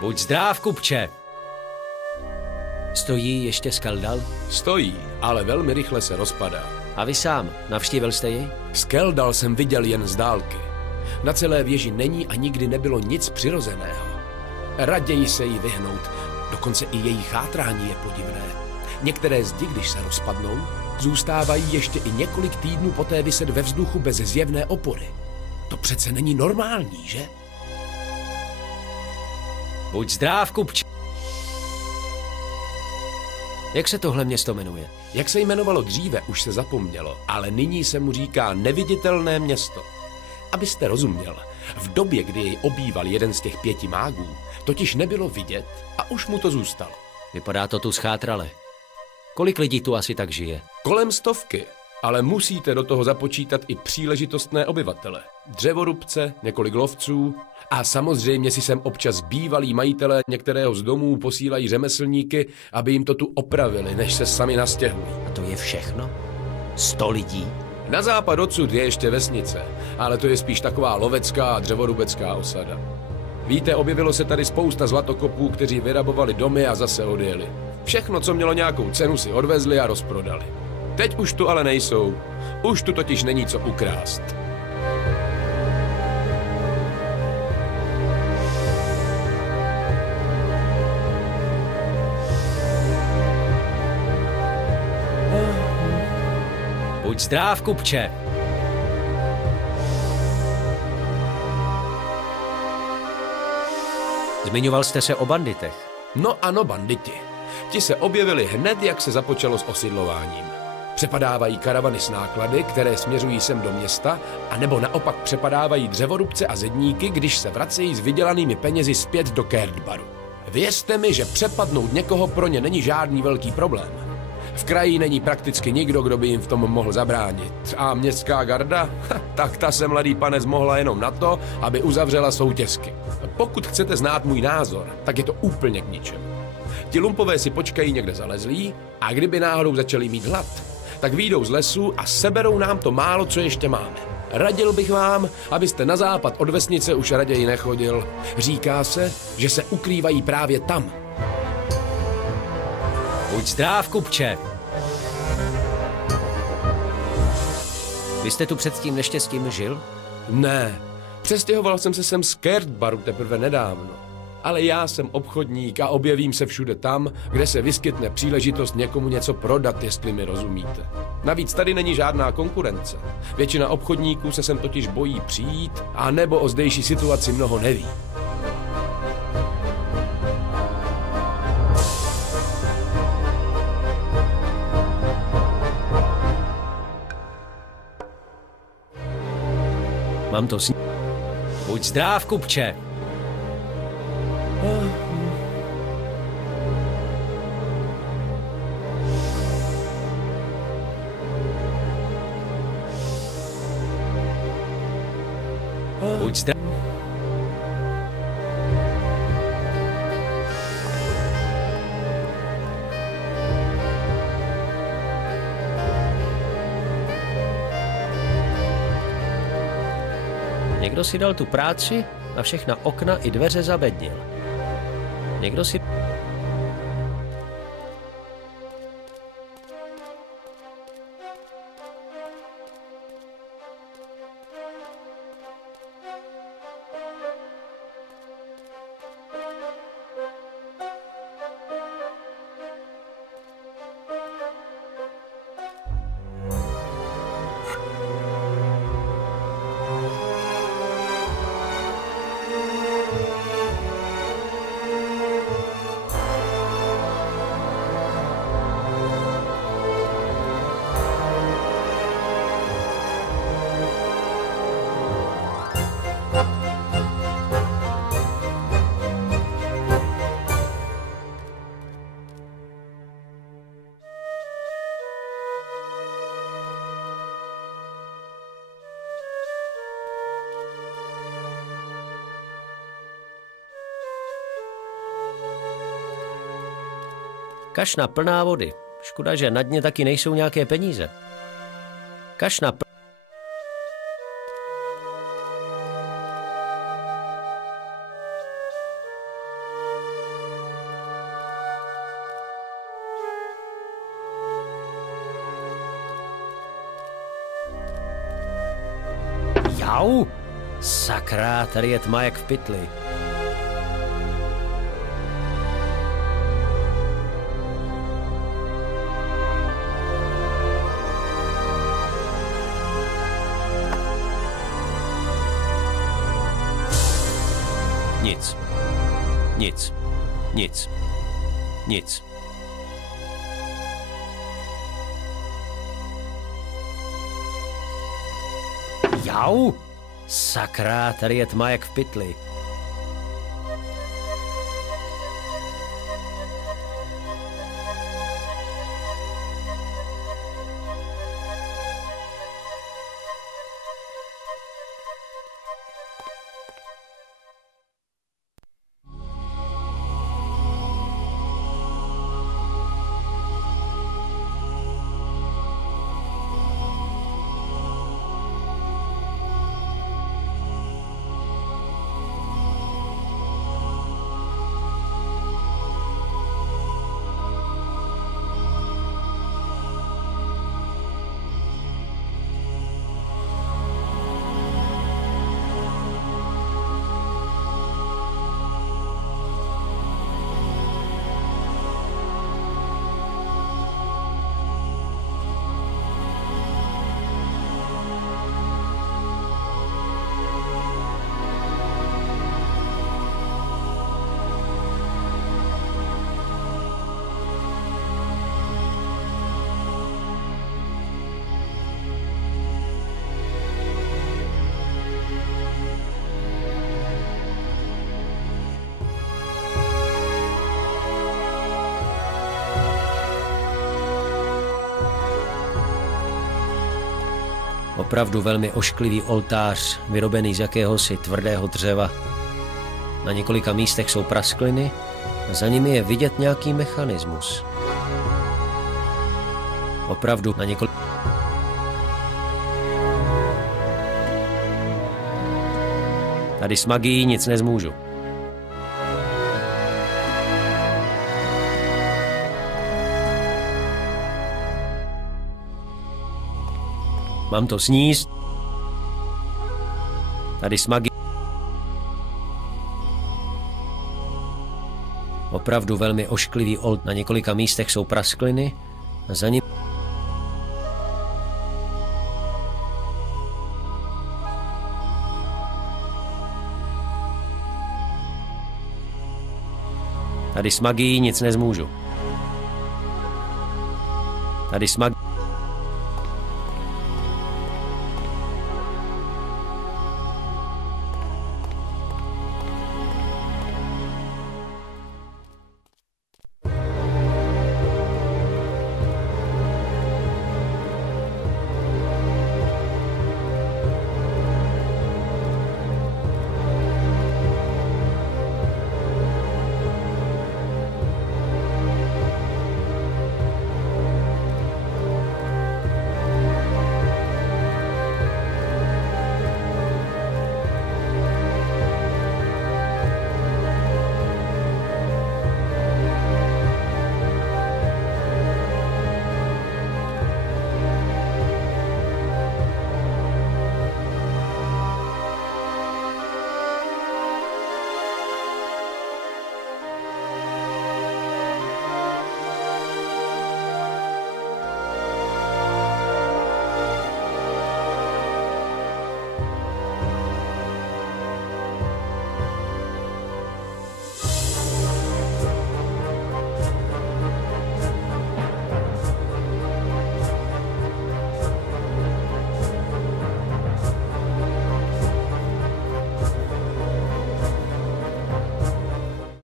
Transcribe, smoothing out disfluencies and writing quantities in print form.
Buď zdráv, kupče. Stojí ještě Skeldal? Stojí, ale velmi rychle se rozpadá. A vy sám, navštívil jste jej? Skeldal jsem viděl jen z dálky. Na celé věži není a nikdy nebylo nic přirozeného. Raději se jí vyhnout, dokonce i její chátrání je podivné. Některé zdi, když se rozpadnou, zůstávají ještě i několik týdnů poté viset ve vzduchu bez zjevné opory. To přece není normální, že? Buď zdráv, kupče. Jak se tohle město jmenuje? Jak se jmenovalo dříve, už se zapomnělo, ale nyní se mu říká Neviditelné město. Abyste rozuměl, v době, kdy jej obýval jeden z těch 5 mágů, totiž nebylo vidět a už mu to zůstalo. Vypadá to tu schátrale. Kolik lidí tu asi tak žije? Kolem 100, ale musíte do toho započítat i příležitostné obyvatele. Dřevorubce, několik lovců a samozřejmě si sem občas bývalí majitelé některého z domů posílají řemeslníky, aby jim to tu opravili, než se sami nastěhují. A to je všechno? 100 lidí? Na západ odsud je ještě vesnice, ale to je spíš taková lovecká a dřevorubecká osada. Víte, objevilo se tady spousta zlatokopů, kteří vyrabovali domy a zase odjeli. Všechno, co mělo nějakou cenu, si odvezli a rozprodali. Teď už tu ale nejsou. Už tu totiž není co ukrást. Buď zdráv, kupče. Zmiňoval jste se o banditech. No ano, banditi. Ti se objevili hned, jak se započalo s osidlováním. Přepadávají karavany s náklady, které směřují sem do města, anebo naopak přepadávají dřevorubce a zedníky, když se vracejí s vydělanými penězi zpět do Cairnbaru. Věřte mi, že přepadnout někoho pro ně není žádný velký problém. V kraji není prakticky nikdo, kdo by jim v tom mohl zabránit. A městská garda? Tak ta se, mladý pane, zmohla jenom na to, aby uzavřela soutězky. Pokud chcete znát můj názor, tak je to úplně k ničemu. Ti lumpové si počkají někde zalezlí a kdyby náhodou začali mít hlad, tak vyjdou z lesu a seberou nám to málo, co ještě máme. Radil bych vám, abyste na západ od vesnice už raději nechodil. Říká se, že se ukrývají právě tam. Buď zdráv, kupče. Vy jste tu před tím neštěstím žil? Ne, přestěhoval jsem se sem z Cairnbaru teprve nedávno. Ale já jsem obchodník a objevím se všude tam, kde se vyskytne příležitost někomu něco prodat, jestli mi rozumíte. Navíc tady není žádná konkurence. Většina obchodníků se sem totiž bojí přijít, a nebo o zdejší situaci mnoho neví. Mám to Buď zdráv, kupče. Buď zdráv. Někdo si dal tu práci a všechna okna i dveře zabednil. Někdo si... Kašna plná vody. Škoda, že na dně taky nejsou nějaké peníze. Kašna plná... Jau! Sakra, tady je tma jak v pytli. Nic. Nic. Nic. Nic. Jau! Sakra, tady je tma jak v pytli. Opravdu velmi ošklivý oltář, vyrobený z jakéhosi tvrdého dřeva. Na několika místech jsou praskliny a za nimi je vidět nějaký mechanismus. Opravdu na několik... Tady s magií nic nezmůžu. Mám to sníst. Tady s magií. Opravdu velmi ošklivý old. Na několika místech jsou praskliny a za ním... Tady s magií nic nezmůžu. Tady s magií...